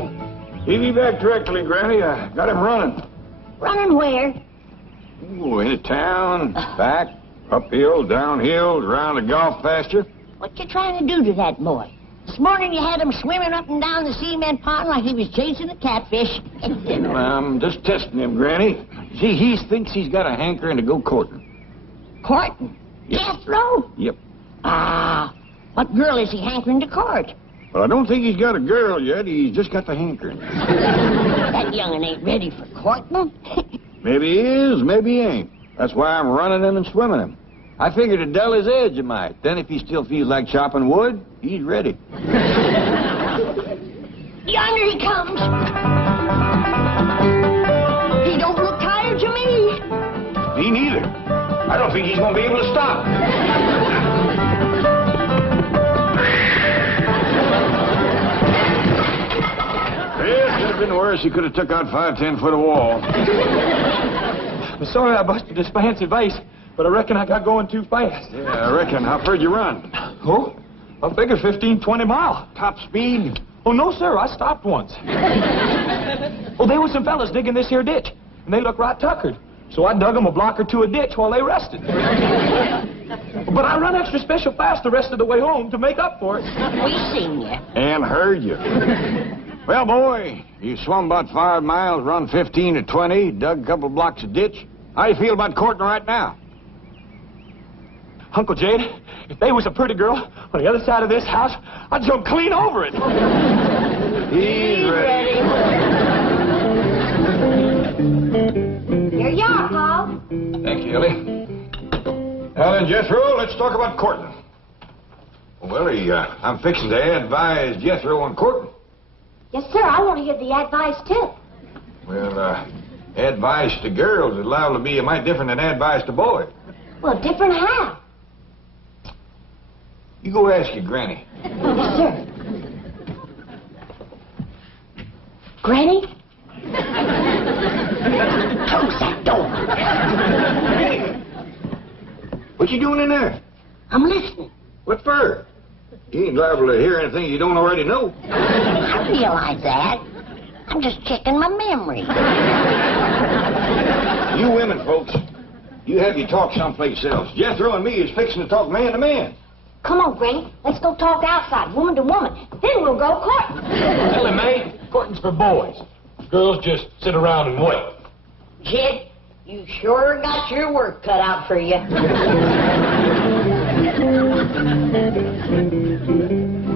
Jed? He'll be back directly, Granny. I got him running. Running where? Oh, into town, back, uphill, downhill, around the golf pasture. What you trying to do to that boy? This morning you had him swimming up and down the cement pond like he was chasing a catfish. Well, I'm just testing him, Granny. See, he thinks he's got a hankering to go courting. Courting? Jethro? Yep. Ah, what girl is he hankering to court? Well, I don't think he's got a girl yet. He's just got the hankering. That young'un ain't ready for courting. Maybe he is, maybe he ain't. That's why I'm running him and swimming him. I figured to dull his edge a mite. Then if he still feels like chopping wood, he's ready. Yonder he comes. He don't look tired to me. Me neither. I don't think he's going to be able to stop. It could have been worse. He could have took out 5-10 foot of wall. I'm sorry I busted this fancy vase, but I reckon I got going too fast. Yeah, I reckon. How far'd you run? Oh, I figure 15, 20 miles. Top speed? Oh, no, sir. I stopped once. Well, there were some fellas digging this here ditch, and they looked right tuckered. So I dug them a block or two a ditch while they rested. But I run extra special fast the rest of the way home to make up for it. We seen you. And heard you. Well, boy, you swum about 5 miles, run 15 to 20, dug a couple blocks of ditch. How you feel about courting right now? Uncle Jed, if they was a pretty girl on the other side of this house, I'd jump clean over it. He's ready. Here you are, Paul. Thank you, Ellie. Now then, Jethro, let's talk about courting. Well, I'm fixing to advise Jethro on courting. Yes, sir. I want to hear the advice, too. Well, advice to girls is liable to be a mite different than advice to boys. Well, different how? You go ask your granny. Yes, sir. Granny? Close that door. What you doing in there? I'm listening. What for? You ain't liable to hear anything you don't already know. I realize that. I'm just checking my memory. You women, folks, you have your talk someplace else. Jethro and me is fixing to talk man to man. Come on, Granny. Let's go talk outside, woman to woman. Then we'll go courting. Ellie Mae, courting's for boys. Girls just sit around and wait. Jed, you sure got your work cut out for you.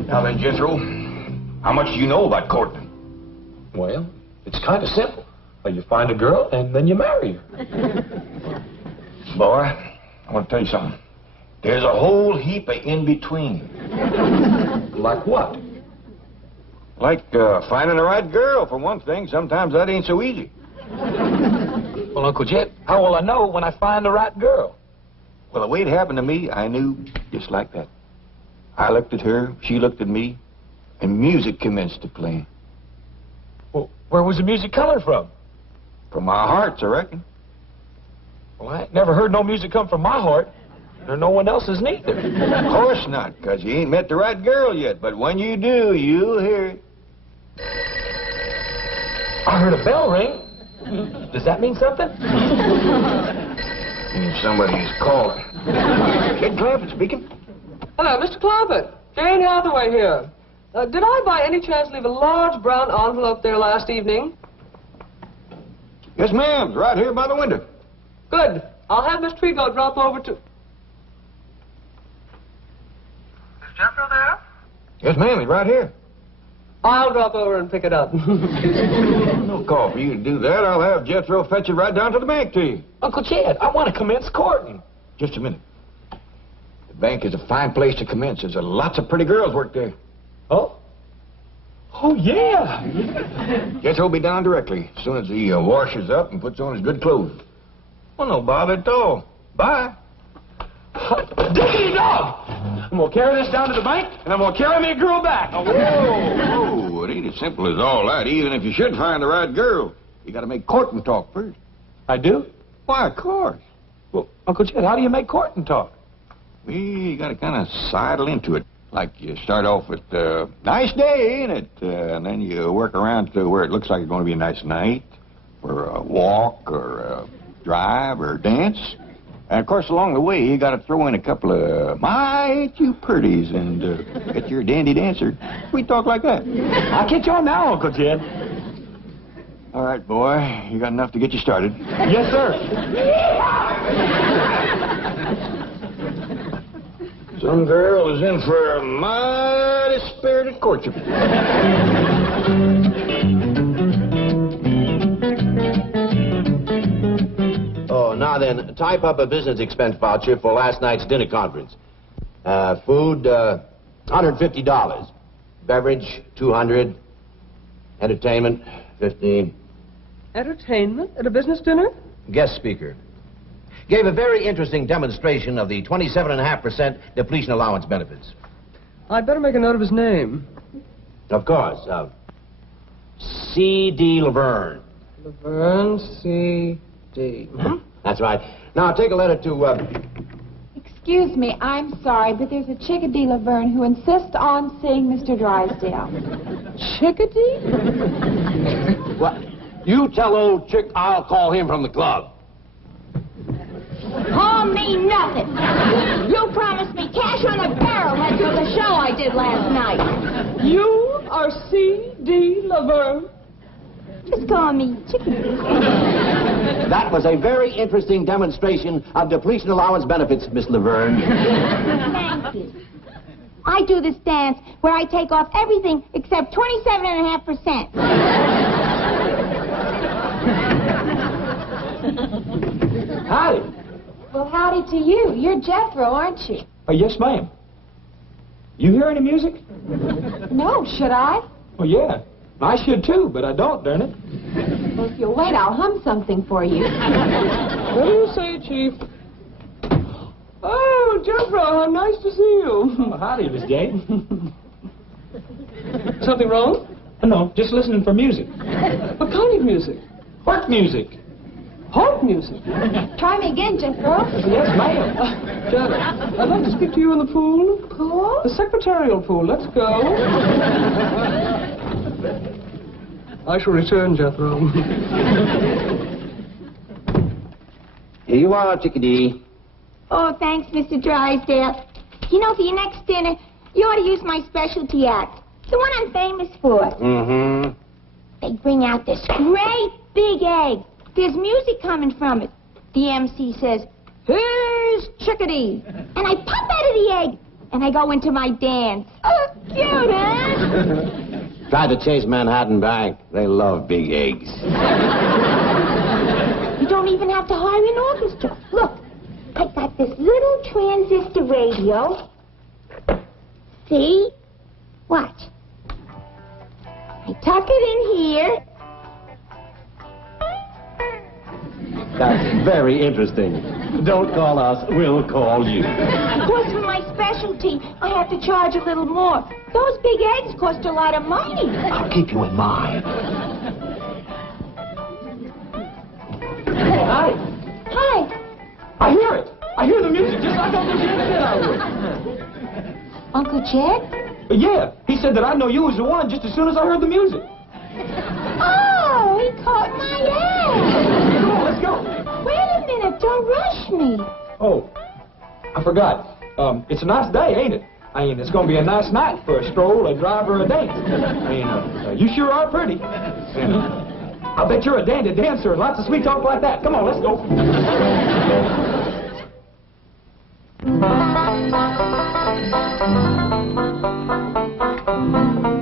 Now then, Jethro, how much do you know about courting? Well, it's kind of simple. Well, you find a girl, and then you marry her. Boy, I want to tell you something. There's a whole heap of in-between. Like what? Like finding the right girl, for one thing. Sometimes that ain't so easy. Well, Uncle Jed, how will I know when I find the right girl? Well, the way it happened to me, I knew just like that. I looked at her, she looked at me, and music commenced to play. Well, where was the music coming from? From our hearts, I reckon. Well, I ain't never heard no music come from my heart, or no one else's neither. Of course not, because you ain't met the right girl yet. But when you do, you'll hear it. I heard a bell ring. Does that mean something? Means somebody's calling. Kid Clampett speaking. Hello, Mr. Clampett. Jane Hathaway here. Did I by any chance leave a large brown envelope there last evening? Yes, ma'am. It's right here by the window. Good. I'll have Miss Trigo drop over to... Is Jethro there? Yes, ma'am. He's right here. I'll drop over and pick it up. No call for you to do that. I'll have Jethro fetch it right down to the bank to you. Uncle Jed, I want to commence courting. Just a minute. The bank is a fine place to commence. There's lots of pretty girls work there. Oh? Oh, yeah. Jethro will be down directly as soon as he washes up and puts on his good clothes. Well, no bother at all. Bye. Dicky dog! I'm going to carry this down to the bank, and I'm going to carry me a girl back. Whoa, whoa. It ain't as simple as all that. Even if you should find the right girl, you got to make courting talk first. I do? Why, of course. Well, Uncle Jed, how do you make courting talk? Well, you got to kind of sidle into it. Like you start off with, nice day, ain't it? And then you work around to where it looks like it's going to be a nice night, or a walk, or a drive, or a dance. And, of course, along the way, you got to throw in a couple of, my, ain't you pretties, and get your dandy dancer. We talk like that. I'll catch on now, Uncle Jed. All right, boy, you got enough to get you started. Yes, sir. Some girl is in for a mighty spirited courtship. Oh, now then, type up a business expense voucher for last night's dinner conference. Food, $150. Beverage, $200. Entertainment, $15. Entertainment at a business dinner? Guest speaker. Gave a very interesting demonstration of the 27.5% depletion allowance benefits. I'd better make a note of his name. Of course. C.D. Laverne. Laverne C.D. That's right. Now, take a letter to, Excuse me, I'm sorry, but there's a Chickadee Laverne who insists on seeing Mr. Drysdale. Chickadee? Well, you tell old Chick I'll call him from the club. Call me nothing. You promised me cash on a barrel after the show I did last night. You are C.D. Laverne? Just call me Chickadee. That was a very interesting demonstration of depletion allowance benefits, Miss Laverne. Thank you. I do this dance where I take off everything except 27.5%. Howdy. Well, howdy to you. You're Jethro, aren't you? Yes, ma'am. You hear any music? No, should I? Well, yeah. I should, too, but I don't, darn it. Well, if you'll wait, I'll hum something for you. What do you say, Chief? Oh, Jethro, how nice to see you. Oh, howdy, Miss Jane. Something wrong? No, just listening for music. What kind of music? What music? Harp music. Try me again, Jethro. Yes, ma'am. Janet, I'd like to speak to you in the pool. Pool? The secretarial pool. Let's go. I shall return, Jethro. Here you are, Chickadee. Oh, thanks, Mr. Drysdale. You know, for your next dinner, you ought to use my specialty act. The one I'm famous for. Mm-hmm. They bring out this great big egg. There's music coming from it. The MC says, "Here's Chickadee." And I pop out of the egg, and I go into my dance. Oh, cute, huh? Try to chase Manhattan Bank. They love big eggs. You don't even have to hire an orchestra. Look, I got this little transistor radio. See? Watch. I tuck it in here. That's very interesting. Don't call us, we'll call you. Of course, for my specialty, I have to charge a little more. Those big eggs cost a lot of money. I'll keep you in mind. Hi. Hi. I hear it. I hear the music just like Uncle Jed said I would. Uncle Jed? Yeah, he said that I know you was the one just as soon as I heard the music. Oh, he caught my egg. Come on, let's go. Wait a minute, don't rush me. Oh, I forgot. It's a nice day, ain't it? I mean, it's going to be a nice night for a stroll, a drive, or a dance. I mean, you sure are pretty. And I bet you're a dandy dancer and lots of sweet talk like that. Come on, let's go.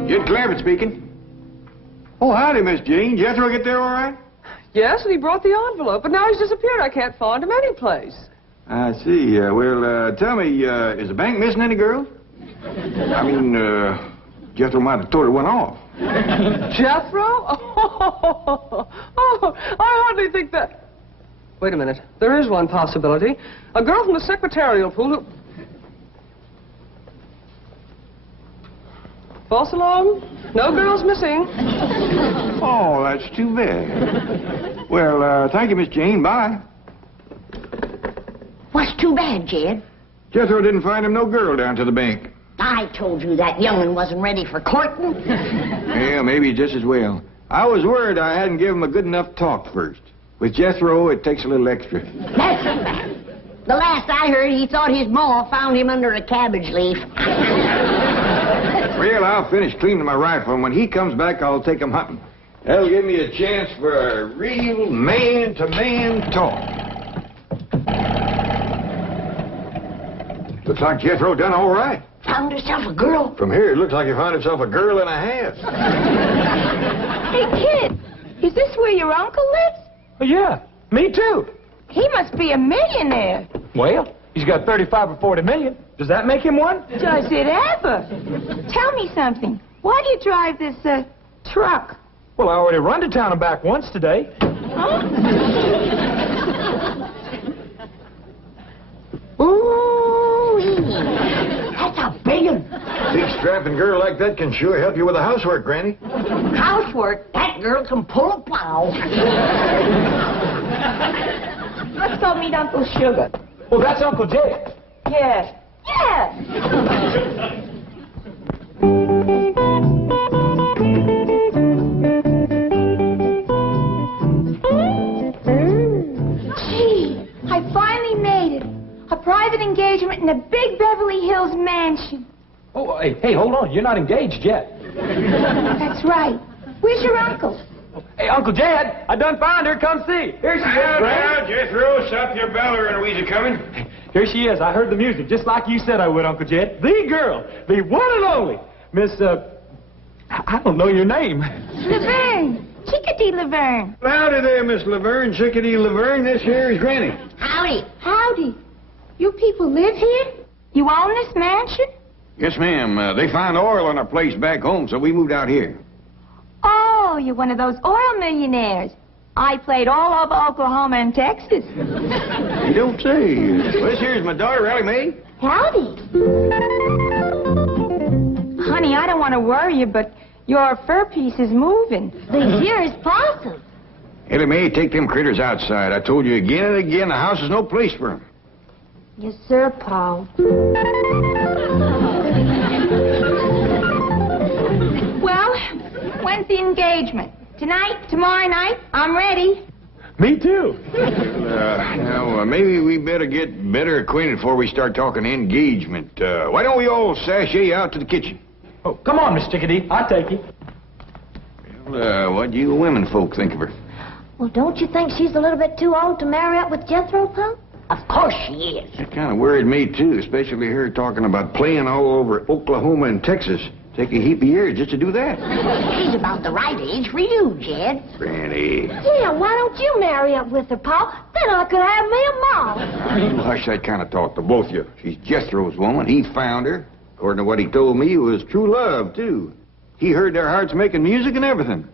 Jed Clampett speaking. Oh, howdy, Miss Jean. Jethro get there all right? Yes, and he brought the envelope, but now he's disappeared. I can't find him anyplace. I see. Well, tell me, is the bank missing any girls? I mean, Jethro might have told her one off. Jethro? Oh, I hardly think that... Wait a minute. There is one possibility. A girl from the secretarial pool who... False alarm? No girls missing. Oh, that's too bad. Well, thank you, Miss Jane. Bye. What's too bad, Jed? Jethro didn't find him no girl down to the bank. I told you that young'un wasn't ready for courting. Yeah, maybe just as well. I was worried I hadn't given him a good enough talk first. With Jethro, it takes a little extra. That's a fact. The last I heard, he thought his ma found him under a cabbage leaf. Well, I'll finish cleaning my rifle, and when he comes back, I'll take him hunting. That'll give me a chance for a real man-to-man talk. Looks like Jethro done all right. Found herself a girl. From here, it looks like he found himself a girl and a half. Hey, kid, is this where your uncle lives? Oh, yeah, me too. He must be a millionaire. Well, he's got 35 or 40 million. Does that make him one? Does it ever? Tell me something. Why do you drive this, truck? Well, I already run to town and back once today. Huh? Ooh, that's a big one. Big strapping girl like that can sure help you with the housework, Granny. Housework, that girl can pull a plow. Let's go meet Uncle Sugar. Well, that's Uncle Jed. Yeah. Yeah! Gee, I finally made it. A private engagement in a big Beverly Hills mansion. Oh, hey, hold on. You're not engaged yet. That's right. Where's your uncle? Hey, Uncle Jed, I done found her. Come see. Here she is. Well, Jethro, stop your beller and Louisa coming. Here she is. I heard the music, just like you said I would, Uncle Jed. The girl, the one and only, Miss, I don't know your name. Laverne. Chickadee Laverne. Howdy there, Miss Laverne, Chickadee Laverne. This here is Granny. Howdy. Howdy. You people live here? You own this mansion? Yes, ma'am. They found oil on our place back home, so we moved out here. Oh, you're one of those oil millionaires. I played all over Oklahoma and Texas. You don't say. Well, this here's my daughter, Ellie Mae. Howdy. Honey, I don't want to worry you, but your fur piece is moving. The dearest possum. Ellie Mae, take them critters outside. I told you again and again, the house is no place for them. Yes, sir, Paul. Well, when's the engagement? Tonight? Tomorrow night? I'm ready. Me too. Now, maybe we better get better acquainted before we start talking engagement. Why don't we all sashay out to the kitchen? Oh, come on, Miss Chickadee. I'll take you. Well, what do you women folk think of her? Well, don't you think she's a little bit too old to marry up with Jethro, Pop? Of course she is. That kind of worried me, too, especially her talking about playing all over Oklahoma and Texas. Take a heap of years just to do that. She's about the right age for you, Jed. Granny. Yeah, why don't you marry up with her, Paul? Then I could have me a mom. Hush that kind of talk to both of you. She's Jethro's woman. He found her. According to what he told me, it was true love, too. He heard their hearts making music and everything.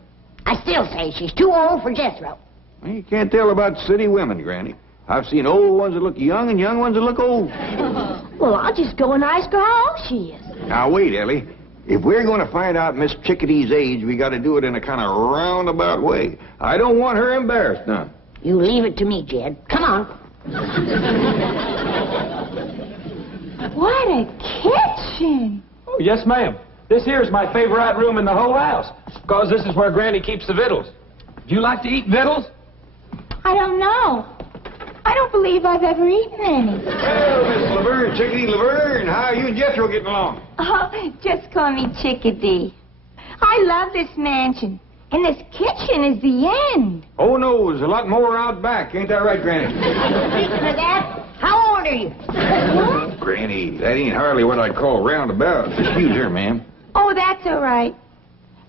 I still say she's too old for Jethro. Well, you can't tell about city women, Granny. I've seen old ones that look young and young ones that look old. Well, I'll just go and ask her how old she is. Now, wait, Ellie. If we're going to find out Miss Chickadee's age, we got to do it in a kind of roundabout way. I don't want her embarrassed now. You leave it to me, Jed. Come on. What a kitchen. Oh, yes, ma'am. This here is my favorite room in the whole house, because this is where Granny keeps the victuals. Do you like to eat victuals? I don't know. I don't believe I've ever eaten any. Well, Miss Laverne, Chickadee Laverne, how are you and Jethro getting along? Oh, just call me Chickadee. I love this mansion. And this kitchen is the end. Oh, no, there's a lot more out back. Ain't that right, Granny? Speaking of that, how old are you? What? Granny, that ain't hardly what I'd call roundabout. Excuse her, ma'am. Oh, that's all right.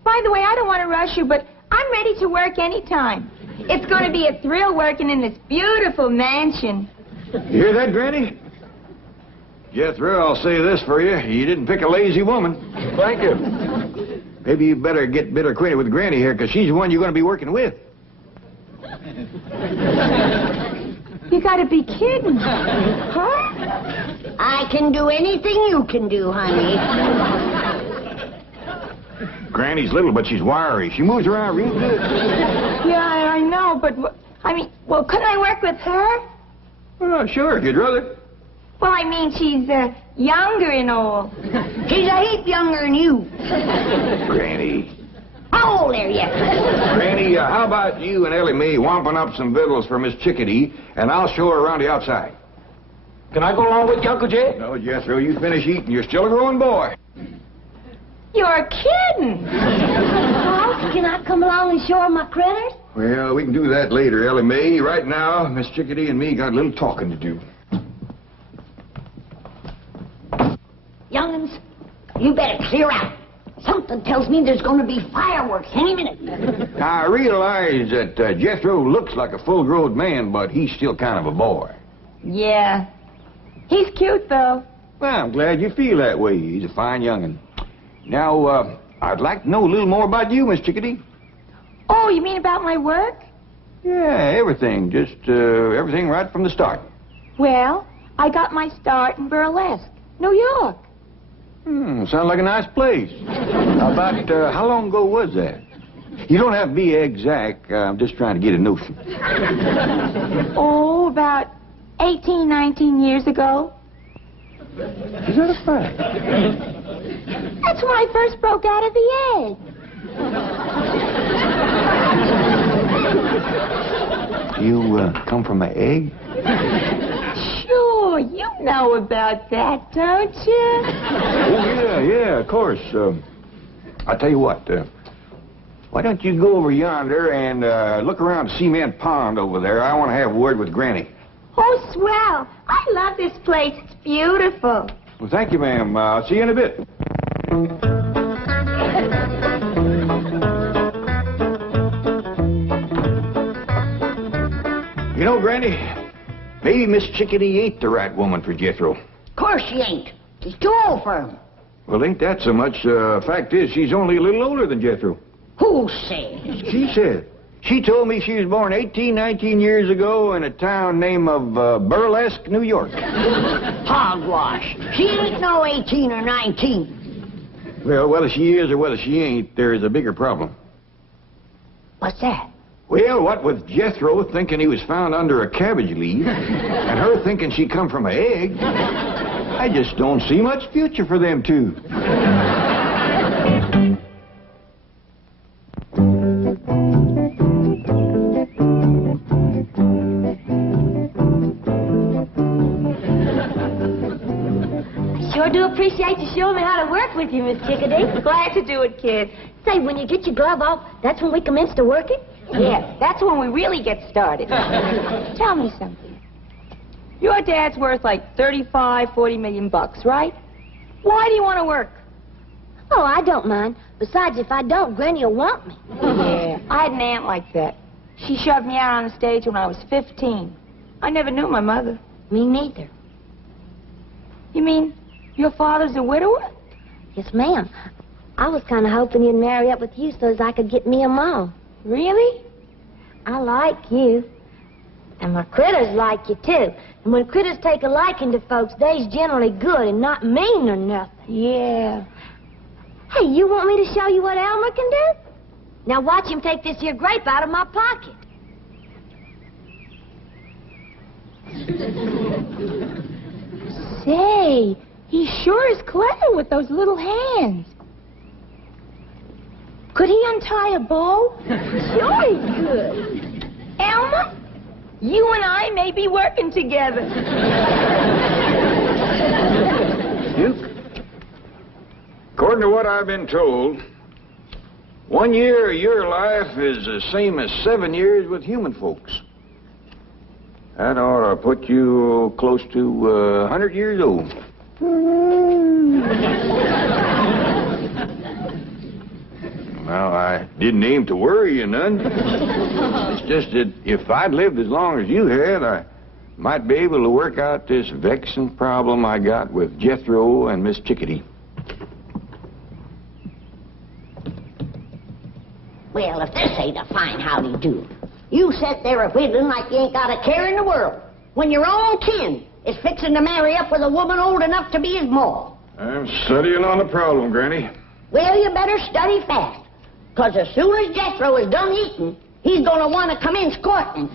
By the way, I don't want to rush you, but I'm ready to work anytime. It's going to be a thrill working in this beautiful mansion. You hear that, Granny? Jethro, I'll say this for you. You didn't pick a lazy woman. Thank you. Maybe you better get better acquainted with Granny here, because she's the one you're going to be working with. You got to be kidding. Huh? I can do anything you can do, honey. Granny's little, but she's wiry. She moves around real good. Yeah, I know, but, couldn't I work with her? Oh, sure, if you'd rather. Well, I mean, she's younger and all. She's a heap younger than you. Granny. How old are you? Granny, how about you and Ellie Mae wamping up some victuals for Miss Chickadee, and I'll show her around the outside. Can I go along with you, Uncle Jed? No, Jethro, you finish eating. You're still a growing boy. You're kidding. Well, can I come along and show her my critters? Well, we can do that later, Ellie Mae. Right now, Miss Chickadee and me got a little talking to do. Young'uns, you better clear out. Something tells me there's going to be fireworks any minute. Now, I realize that Jethro looks like a full-grown man, but he's still kind of a boy. Yeah. He's cute, though. Well, I'm glad you feel that way. He's a fine young'un. Now, I'd like to know a little more about you, Miss Chickadee. Oh, you mean about my work? Yeah, everything. Just everything right from the start. Well, I got my start in burlesque, New York. Sounds like a nice place. About how long ago was that? You don't have to be exact. I'm just trying to get a notion. Oh, about 18, 19 years ago. Is that a fact? That's when I first broke out of the egg. You come from an egg? Sure, you know about that, don't you? Oh, yeah, of course. I'll tell you what. Why don't you go over yonder and look around Cement Pond over there? I want to have a word with Granny. Oh, swell. I love this place. It's beautiful. Well, thank you, ma'am. I'll see you in a bit. You know, Granny, maybe Miss Chickadee ain't the right woman for Jethro. Of course she ain't. She's too old for him. Well, ain't that so much. Fact is, she's only a little older than Jethro. Who says? She said. She told me she was born 18, 19 years ago in a town named of Burlesque, New York. Hogwash. She ain't no 18 or 19. Well, whether she is or whether she ain't, there is a bigger problem. What's that? Well, what with Jethro thinking he was found under a cabbage leaf, and her thinking she come from an egg, I just don't see much future for them two. Sure do appreciate you showing me how to work with you, Miss Chickadee. Glad to do it, kid. Say, when you get your glove off, that's when we commence to working? Yeah, that's when we really get started. Tell me something. Your dad's worth like 35, 40 million bucks, right? Why do you want to work? Oh, I don't mind. Besides, if I don't, Granny will want me. Yeah, I had an aunt like that. She shoved me out on the stage when I was 15. I never knew my mother. Me neither. You mean your father's a widower? Yes, ma'am. I was kind of hoping he'd marry up with you so as I could get me a mom. Really? I like you. And my critters like you, too. And when critters take a liking to folks, they's generally good and not mean or nothing. Yeah. Hey, you want me to show you what Elmer can do? Now watch him take this here grape out of my pocket. Say, he sure is clever with those little hands. Could he untie a bow? Sure he could. Elmer, you and I may be working together. Duke, according to what I've been told, 1 year of your life is the same as 7 years with human folks. That ought to put you close to 100 years old. Well, I didn't aim to worry you none. It's just that if I'd lived as long as you had, I might be able to work out this vexing problem I got with Jethro and Miss Chickadee. Well, if this ain't a fine howdy-do. You sit there a-whittling like you ain't got a care in the world, when your own kin is fixing to marry up with a woman old enough to be his ma. I'm studying on the problem, Granny. Well, you better study fast, 'cause as soon as Jethro is done eating, he's gonna want to commence courting.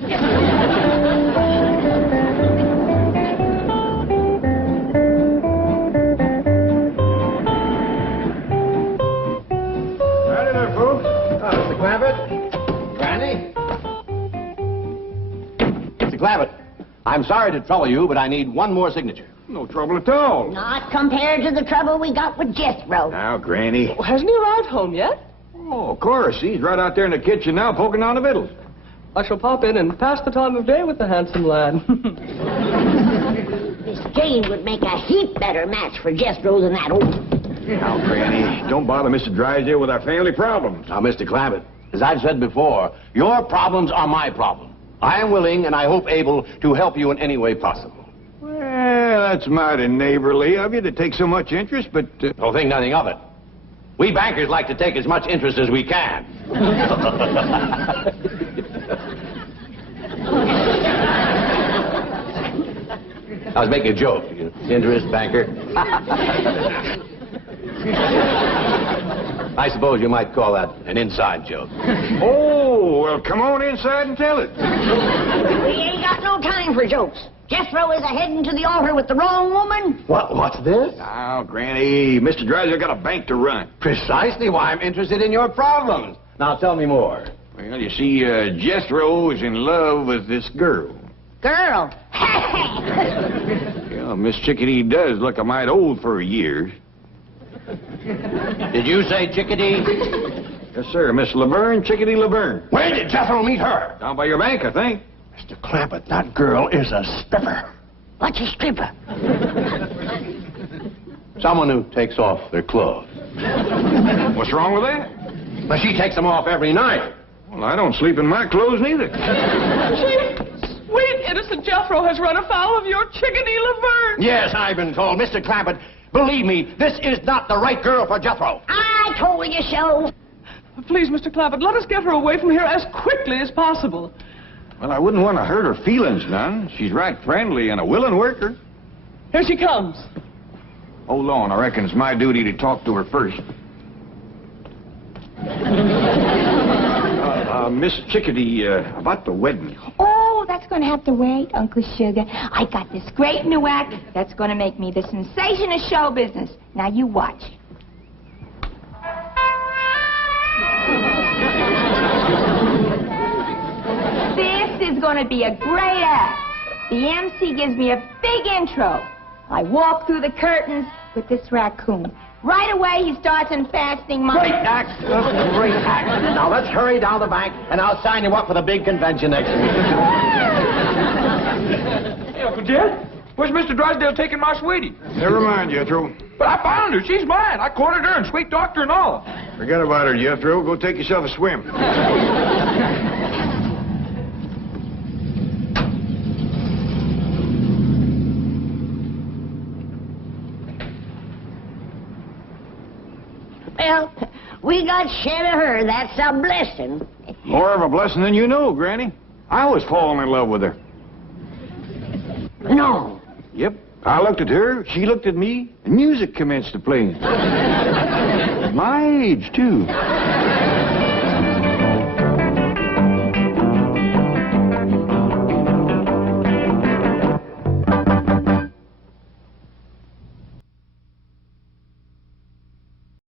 Clampett? Granny? Mr. Clampett, I'm sorry to trouble you, but I need one more signature. No trouble at all. Not compared to the trouble we got with Jethro. Now, Granny. Oh, hasn't he arrived home yet? Oh, of course. He's right out there in the kitchen now poking down the victuals. I shall pop in and pass the time of day with the handsome lad. Miss Jane would make a heap better match for Jethro than that old... Now, Granny, don't bother Mr. Drysdale with our family problems. Now, Mr. Clampett, as I've said before, your problems are my problem. I am willing, and I hope able, to help you in any way possible. Well, that's mighty neighborly of you to take so much interest, but... Don't think nothing of it. We bankers like to take as much interest as we can. I was making a joke. Interest, banker. I suppose you might call that an inside joke. Oh, well, come on inside and tell it. We ain't got no time for jokes. Jethro is a-heading to the altar with the wrong woman. What's this? Now, Granny, Mr. Drysdale got a bank to run. Precisely why I'm interested in your problems. Now, tell me more. Well, you see, Jethro is in love with this girl. Girl. Yeah, Miss Chickadee does look a mite old for her years. Did you say Chickadee? Yes, sir, Miss Laverne, Chickadee Laverne. Where did Jethro meet her? Down by your bank, I think. Mr. Clampett, that girl is a stripper. What's a stripper? Someone who takes off their clothes. What's wrong with that? But she takes them off every night. Well, I don't sleep in my clothes neither. Sweet, innocent Jethro has run afoul of your Chickadee Laverne. Yes, I've been told. Mr. Clampett, believe me, this is not the right girl for Jethro. I told you so. Please, Mr. Clampett, let us get her away from here as quickly as possible. Well, I wouldn't want to hurt her feelings none. She's right friendly and a willing worker. Here she comes. Hold on, I reckon it's my duty to talk to her first. Miss Chickadee, about the wedding. Oh, that's going to have to wait, Uncle Sugar. I got this great new act that's going to make me the sensation of show business. Now, you watch. This is going to be a great act. The MC gives me a big intro. I walk through the curtains with this raccoon. Right away, he starts infesting my... Great act. Great act. Now, let's hurry down the bank, and I'll sign you up for the big convention next week. Hey, Uncle Jed, where's Mr. Drysdale taking my sweetie? Never mind, Jethro. But I found her. She's mine. I courted her and sweet talked her and all. Forget about her, Jethro. Go take yourself a swim. Well, we got shed of her. That's a blessing. More of a blessing than you know, Granny. I was falling in love with her. No. Yep. I looked at her, she looked at me, and music commenced to play. My age, too.